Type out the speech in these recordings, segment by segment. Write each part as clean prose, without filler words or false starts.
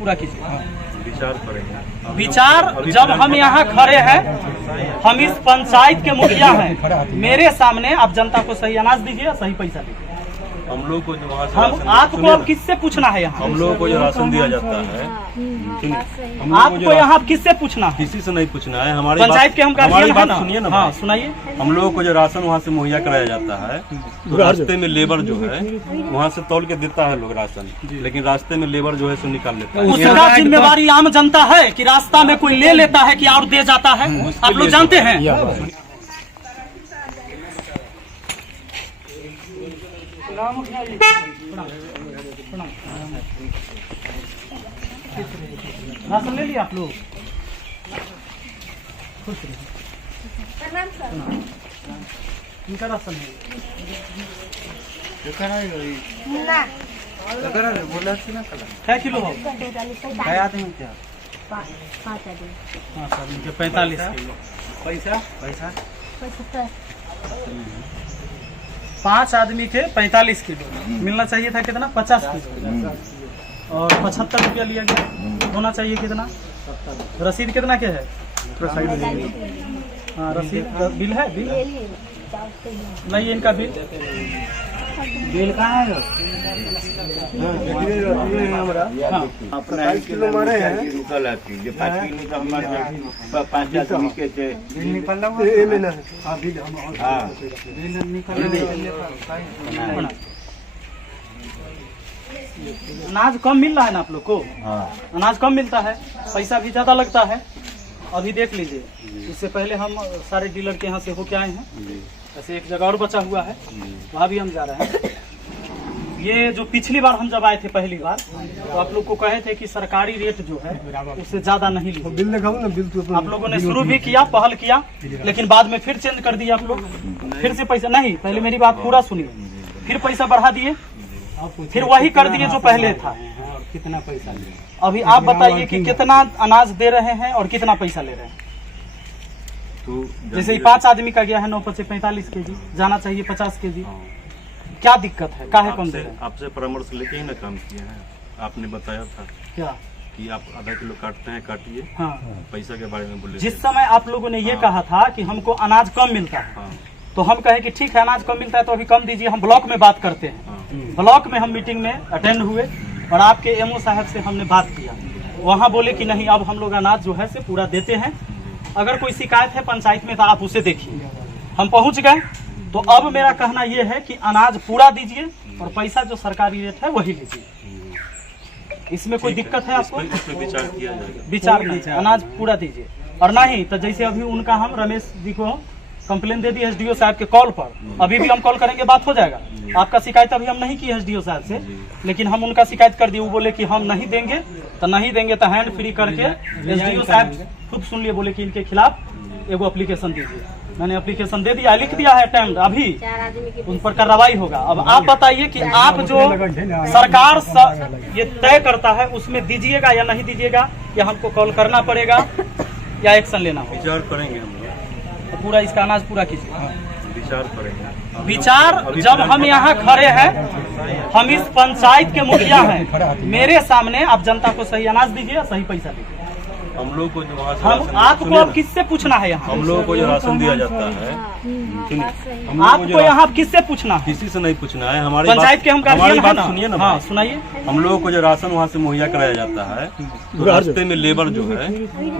पूरा कीजिए। विचार करेंगे। विचार जब हम यहाँ खड़े हैं, हम इस पंचायत के मुखिया हैं, मेरे सामने आप जनता को सही अनाज दीजिए, सही पैसा दीजिए। हम लोग को जो वहाँ से हम आपको अब किससे पूछना है यहाँ? हम लोगों को जो राशन दिया जाता है, आपको यहाँ किससे पूछना है? किसी से नहीं पूछना है। हमारी पंचायत के हम गार्जियन हैं ना। सुनिए ना। हाँ सुनाइए। हम लोगों को जो राशन वहाँ से मुहैया कराया जाता है, तो रास्ते में लेबर जो है वहाँ से तौल के देता है लोग राशन, लेकिन रास्ते में लेबर जो है सो निकाल लेता है। उसका जिम्मेवारी आम जनता है कि रास्ता में कोई ले लेता है कि और दे जाता है? आप लोग जानते हैं। राशन ले लिया आप लोग? खुश रहिए। इनका राशन है। क्या किलो हो? 45 किलो। पैसा 5 आदमी के 45 किलो मिलना चाहिए था। कितना? 50 किलो। और 75 रुपया लिया गया। होना चाहिए कितना? रसीद कितना के है? हाँ रसीद बिल है। बिल नहीं है इनका बिल। बिल कहाँ है? हाँ 5 किलो मारे हैं। 5 किलो तो हमारे 5 आदमी के थे। अनाज कम मिल रहा है ना आप लोग को? अनाज कम मिलता है, पैसा भी ज्यादा लगता है। अभी देख लीजिए, इससे पहले हम सारे डीलर के यहाँ से होके आए हैं। ऐसे एक जगह और बचा हुआ है, वहाँ भी हम जा रहे हैं। ये जो पिछली बार हम जब आए थे पहली बार, तो आप लोग को कहे थे कि सरकारी रेट जो है उससे ज्यादा नहीं लीजिए। बिल लगाओ ना। बिल तो आप लोगों ने शुरू भी किया, पहल किया, लेकिन बाद में फिर चेंज कर दिया आप लोग। फिर से पैसा नहीं, पहले मेरी बात पूरा सुनिए। फिर पैसा बढ़ा दिए, फिर वही कर दिए जो पहले था। कितना पैसा? अभी आप बताइए कि कितना अनाज दे रहे हैं और कितना पैसा ले रहे हैं? तो जैसे 5 आदमी का गया है 9 × 45 केजी, जाना चाहिए 50 केजी। क्या दिक्कत है? काहे कम दे रहे हैं? आपसे परामर्श लेके ही ना काम किया है। आपने बताया था क्या कि आप आधा किलो काटते हैं, काटिए। हाँ, पैसा के बारे में बोले। जिस समय आप लोगों ने ये कहा था कि हमको अनाज कम मिलता है, तो हम कहे कि ठीक है अनाज कम मिलता है तो अभी कम दीजिए, हम ब्लॉक में बात करते हैं। ब्लॉक में हम मीटिंग में अटेंड हुए और आपके एमओ साहब से हमने बात किया। वहाँ बोले कि नहीं, अब हम लोग अनाज जो है से पूरा देते हैं। अगर कोई शिकायत है पंचायत में तो आप उसे देखिए। हम पहुँच गए, तो अब मेरा कहना यह है कि अनाज पूरा दीजिए और पैसा जो सरकारी रेट है वही लीजिए। इसमें कोई दिक्कत है आपको? इसमें विचार किया जाएगा। विचार नहीं, अनाज पूरा दीजिए। और नहीं तो जैसे अभी उनका हम रमेश जी को कंप्लेन दे दी एसडीओ साहब के कॉल पर, अभी भी हम कॉल करेंगे, बात हो जाएगा। आपका शिकायत अभी हम नहीं की एसडीओ साहब से, लेकिन हम उनका शिकायत कर दिए। वो बोले कि हम नहीं देंगे तो हैंड फ्री करके एसडीओ साहब खुद सुन लिए, बोले कि इनके खिलाफ एगो एप्लीकेशन दीजिए। मैंने एप्लीकेशन दे दिया, लिख दिया है अटेम्प्ट, अभी उन पर कार्रवाई होगा। अब आप बताइए कि आप जो सरकार ये तय करता है उसमें दीजिएगा या नहीं दीजिएगा, या हमको कॉल करना पड़ेगा या एक्शन लेना होगा? विचार करेंगे हम लोग। तो पूरा इसका अनाज पूरा कीजिए। विचार करेंगे। विचार जब हम यहाँ खड़े हैं, हम इस पंचायत के मुखिया हैं, मेरे सामने आप जनता को सही अनाज दीजिए, सही पैसा दीजिए। हम लोग को जो वहाँ से हम आपको अब किससे पूछना है यहाँ? हम लोगों को जो राशन दिया जाता है, आपको यहाँ किससे पूछना है? किसी से नहीं पूछना है। हमारी पंचायत के हम गार्जियन हैं ना। सुनिए ना। हाँ सुनाइए। हम लोगों को जो राशन वहाँ से मुहैया कराया जाता है, तो रास्ते में लेबर जो है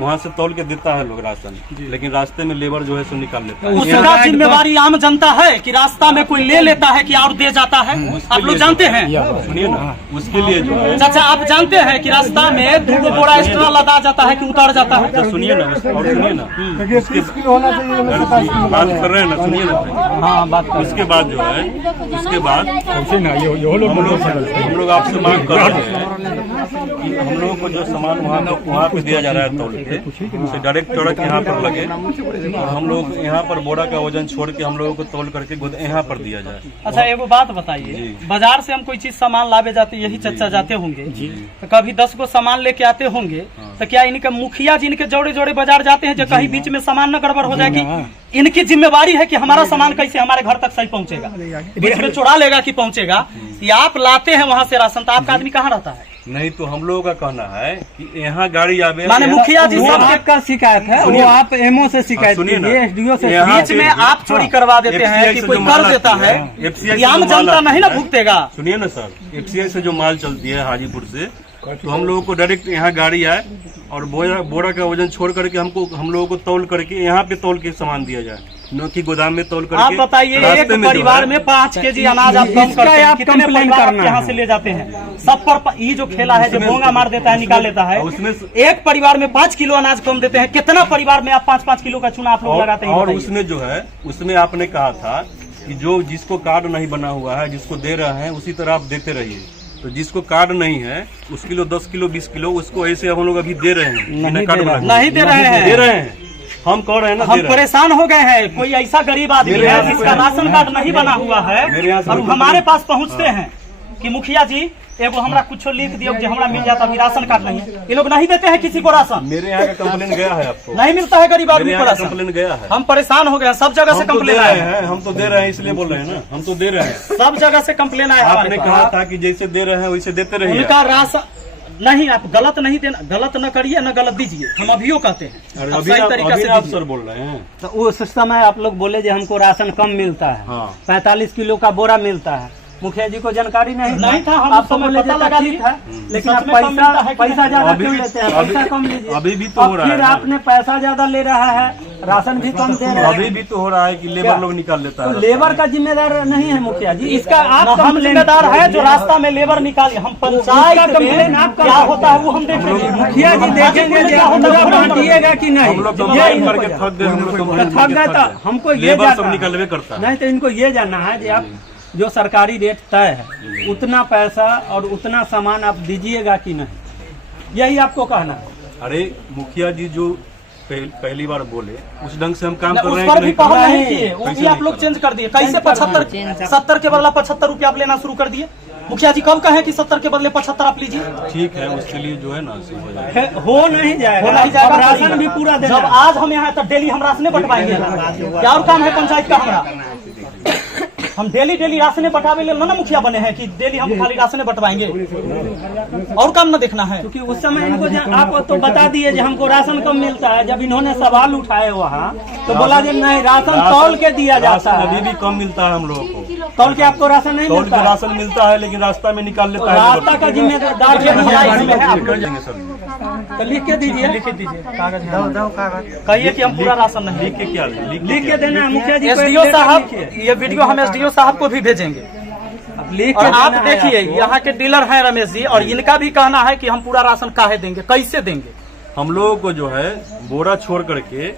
वहाँ से तौल के देता है लोग राशन, लेकिन रास्ते में लेबर जो है सो निकाल लेता है। उसका जिम्मेवारी आम जनता है कि रास्ता में कोई ले लेता है कि और दे जाता है? आप लोग जानते हैं। सुनिए ना, उसके लिए जो है चाचा आप जानते हैं कि रास्ता में 2 बोरा एक्स्ट्रा लदा जाता है कि उतर जाता है? सुनिए ना, और सुनिए ना, 30 किलो होना चाहिए। बात कर रहे हैं ना, सुनिए ना। हाँ बात कर। उसके बाद जो है, उसके बाद हम लोग आपसे मांग कर रहे हैं कि हम लोगों को जो सामान वहाँ पे दिया जा रहा है तौल के, उसे डायरेक्ट ट्रक यहाँ पर लगे और हम लोग यहाँ पर बोरा का वजन छोड़ के हम लोगों को तौल करके यहाँ पर दिया जाए। अच्छा एगो बात बताइए, बाजार से हम कोई चीज सामान लावे जाते, यही चर्चा जाते होंगे, तो कभी 10 गो सामान लेके आते होंगे, तो क्या इनके मुखिया जी इनके जोड़े जोड़े बाजार जाते हैं जो कहीं बीच में सामान न गड़बड़ हो जाए? कि इनकी जिम्मेवारी है कि हमारा सामान कैसे हमारे घर तक सही पहुंचेगा? बीच में चुरा लेगा कि पहुंचेगा? या आप लाते हैं वहां से राशन, तो आपका आदमी कहाँ रहता है? नहीं तो हम लोगों का कहना है कि यहाँ गाड़ी आवे, माने मुखिया जी वो सब आपका शिकायत है, वो आप एमओ से शिकायत सुनिए ना, कीजिए, एसडीओ से यहाँ बीच में आप चोरी करवा देते हैं FCI कि से कोई जो कर माल देता आती है, FCI से आम जो माल जनता आती नहीं ना है, भुगतेगा। सुनिए ना सर, FCI से जो माल चलती है हाजीपुर से, तो हम लोगों को डायरेक्ट यहाँ गाड़ी आए और बोरा का वजन छोड़ करके हम लोगों को तौल करके यहाँ पे तौल के सामान दिया जाए, न कि गोदाम में तौल करके। आप बताइए, एक रास्ते में जो परिवार है, में 5 केजी अनाज आप कम इसका करते हैं, आप कितने कंप्लेन परिवार करना यहाँ है। से ले जाते हैं? सब पर ये जो खेला है, जो उसमें- भोंगा मार देता है, निकाल लेता है, उसमें- एक परिवार में 5 किलो अनाज कम देते हैं, कितना परिवार में आप 5-5 किलो का चूना आप लोग लगाते हैं? और बताइए। उसमें जो है, उसमें आपने कहा था कि जो जिसको कार्ड नहीं बना हुआ है, जिसको दे रहे हैं उसी तरह आप देते रहिए। तो जिसको कार्ड नहीं है उस किलो 10 किलो 20 किलो उसको ऐसे हम लोग अभी दे रहे हैं, बिना कार्ड बना हुए। नहीं दे रहे हैं, दे रहे हैं, हम कह रहे हैं ना, हम दे रहे हैं। परेशान हो गए हैं। कोई ऐसा गरीब आदमी मेरे है यहाँ से जिसका कोई- राशन कार्ड नहीं बना हुआ है मेरे यहाँ से और कोई- हमारे पास पहुँचते हैं कि मुखिया जी एगो हमरा कुछ लिख दियो कि हमरा मिल जाता, अभी राशन कार्ड नहीं है। ये लोग नहीं देते हैं किसी को राशन, मेरे यहाँ का कंप्लेन गया है आपको? नहीं मिलता है गरीब आदमी मेरे को यहाँ राशन। कंप्लेन गया है। हम परेशान हो गए हैं, सब जगह से हम तो दे कंप्लेन रहे आए हैं, हैं, हम तो दे रहे हैं, इसलिए बोल रहे हैं ना, हम तो दे रहे हैं। सब जगह से कंप्लेन आया आपने हमारे कहा पास। था कि जैसे दे रहे हैं वैसे देते रहिए। उनका राशन नहीं, आप गलत नहीं देना, गलत न करिए न गलत दीजिए, हम अभियो कहते हैं। अरे आप अभी सही आप- तरीका अभी से आप दीजिए। सर बोल रहे हैं। तो उस समय आप लोग बोले जो हमको राशन कम मिलता है, हाँ। 45 किलो का बोरा मिलता है। मुखिया जी को जानकारी नहीं था, हम आपको समय बोले पता जो लगा ठीक ली। है, लेकिन सच आप में कम मिलता है कि पैसा नहीं? ज्यादा अभी क्यों भी- लेते हैं? अभी- पैसा कम लीजिए। अभी भी तो अब हो रहा फिर है। आपने पैसा ज्यादा ले रहा है, राशन भी कम दे रहे अभी हैं, भी तो हो रहा है कि लेबर लोग निकाल लेता तो है। लेबर का जिम्मेदार नहीं है मुखिया जी, इसका आप हम कंप्लेन जिम्मेदार है जो रास्ता में लेबर निकाले। हम पंचायत उसका में कंप्लेन आप क्या करो। होता है वो हम देखेंगे। मुखिया जी देखेंगे क्या होता पूरा है बांटिएगा कि नहीं, हम लोग ये कंप्लेन इनको करके थक गए, हम लोग कंप्लेन थक गए करके तो हमको ये लेबर सब जानना निकलवे करता है। नहीं, तो इनको ये जानना है कि आप जो सरकारी रेट तय है उतना पैसा और उतना सामान आप दीजिएगा कि नहीं, यही आपको कहना है। अरे मुखिया जी जो पहली बार बोले उस ढंग से हम काम कर उस रहे हैं पर कि भी नहीं पहल कर रहे नहीं हैं? किए, वो कैसे भी आप नहीं लोग कर चेंज कर दिए। कैसे चेंज कर 75 70 के बदला 75 रुपया आप लेना शुरू कर दिए? मुखिया जी कब कहे कि 70 के बदले 75 आप लीजिए? ठीक है, उसके लिए जो है ना सही हो जाएगा। हो नहीं जाएगा, हो नहीं जाएगा, अब राशन भी पूरा देना जब है। आज हम यहाँ तो डेली हम राशने बंटवाएंगे। क्या और काम है पंचायत का हमारा? हम डेली राशने बंटावे ले ना मुखिया बने हैं कि डेली हम खाली राशने बंटवाएंगे, और काम न देखना है। क्योंकि उस समय इनको आप तो बता दिए कि हमको राशन कम मिलता है। जब इन्होंने सवाल उठाए वहाँ तो बोला जी नहीं, राशन तौल के दिया जाता राशन अभी है। भी कम मिलता है हम लोगों को। तौल के आपको राशन नहीं तौल मिलता के है। राशन मिलता है लेकिन रास्ता में निकाल लेता है। रास्ता का जिम्मेदार देखिए, भैया, इसमें है आप लोग। देंगे सर, तो लिख के दीजिए, लिख दीजिए कागज है। कहिए कि हम पूरा राशन नहीं। लिख के क्या लिख के देना है मुखिया जी को। एक एसडीओ लेटर साहब, लिखिए। ये वीडियो हम एसडीओ साहब को भी भेजेंगे। अब लिख और के आप देना है देखिए, आपको। यहाँ के डीलर हैं रमेश जी, और इनका भी कहना है कि हम पूरा राशन काहे देंगे, कैसे देंगे? हम लोगों को जो है बोरा छोड़ करके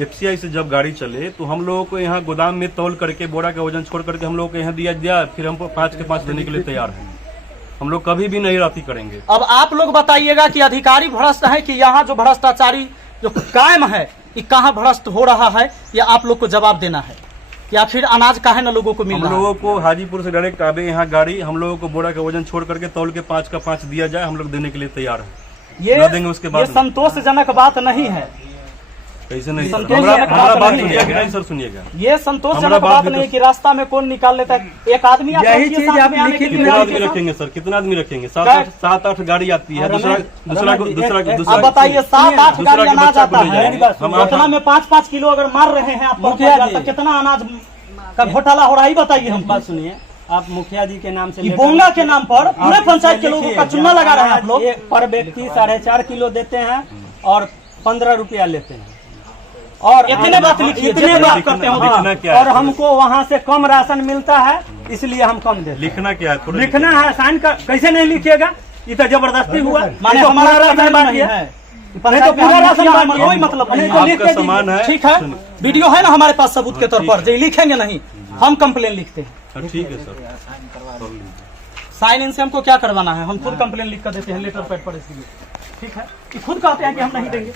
FCI से जब गाड़ी चले तो हम लोगों को यहाँ गोदाम में तौल करके बोरा का वजन छोड़ करके हम लोगों को यहाँ दिया, फिर हम 5 के 5 देने के लिए तैयार हैं। हम लोग कभी भी नहीं राती करेंगे। अब आप लोग बताइएगा कि अधिकारी भ्रष्ट है कि यहाँ जो भ्रष्टाचारी जो कायम है कि कहाँ भ्रष्ट हो रहा है, या आप लोग को जवाब देना है, या फिर अनाज काहे न लोगों को मिल हम रहा है? लोगों को हाजीपुर से डायरेक्ट आवे यहाँ गाड़ी, हम लोगों को बोरा का वजन छोड़ करके तौल के 5 का 5 दिया जाए, हम लोग देने के लिए तैयार हैं। न देंगे उसके बाद ये संतोषजनक बात नहीं है। कैसे नहीं सर? संतोषजनक हमारा बात बात नहीं सुनिएगा है। कि नहीं सर? सुनिएगा, ये संतोषजनक हमारा बात बात भी नहीं तो- कि रास्ता में कौन निकाल लेता है। एक आदमी आता है यही कि चीज साथ आप में आने के लिखित लिए में कितना गाड़ी आदमी के साथ- रखेंगे सर? कितना आदमी रखेंगे? क्या? 7-8 गाड़ी आती है। दूसरा रमेश जी, अब बताइए, 7-8 दूसरा गाड़ी के अनाज बच्चा को आता ले है, जाएंगे। हम उतना में 5-5 किलो अगर मार रहे हैं आप मुखिया जी। तो कितना अनाज का घोटाला हो रहा है, बताइए हम। बात सुनिए, आप मुखिया जी के नाम से कि लेटर बोंगा के नाम पर पूरे आप पंचायत के लिखिए, लोगों का चुनाव लगा रहे हैं आप लोग। एक पर व्यक्ति 4.5 किलो देते हैं और 15 रुपया लेते हैं। और इतने बात लिखिए, इतने जितने बात बात करते हो। लिखना क्या है? और हमको वहाँ से कम राशन मिलता है, इसलिए हम कम देते हैं। लिखना क्या है? थोड़ा लिखना है, साइन कर, कैसे नहीं लिखिएगा? ये तो जबरदस्ती हुआ। माने ये तो हमारा पूरा राशन राशन नहीं बांटिए। है, नहीं तो पूरा राशन बांटिए। कोई मतलब नहीं नहीं तो है। लिख आपका के सामान है। ठीक है, वीडियो है ना हमारे पास सबूत के तौर पर, जो लिखेंगे नहीं, हम कंप्लेन लिखते हैं। हाँ, ठीक है सर। साइन इन से हमको क्या करवाना है? हम खुद कंप्लेन लिख कर देते हैं लेटर पैड पर, इसलिए ठीक है कि खुद कहते हैं कि हम नहीं देंगे।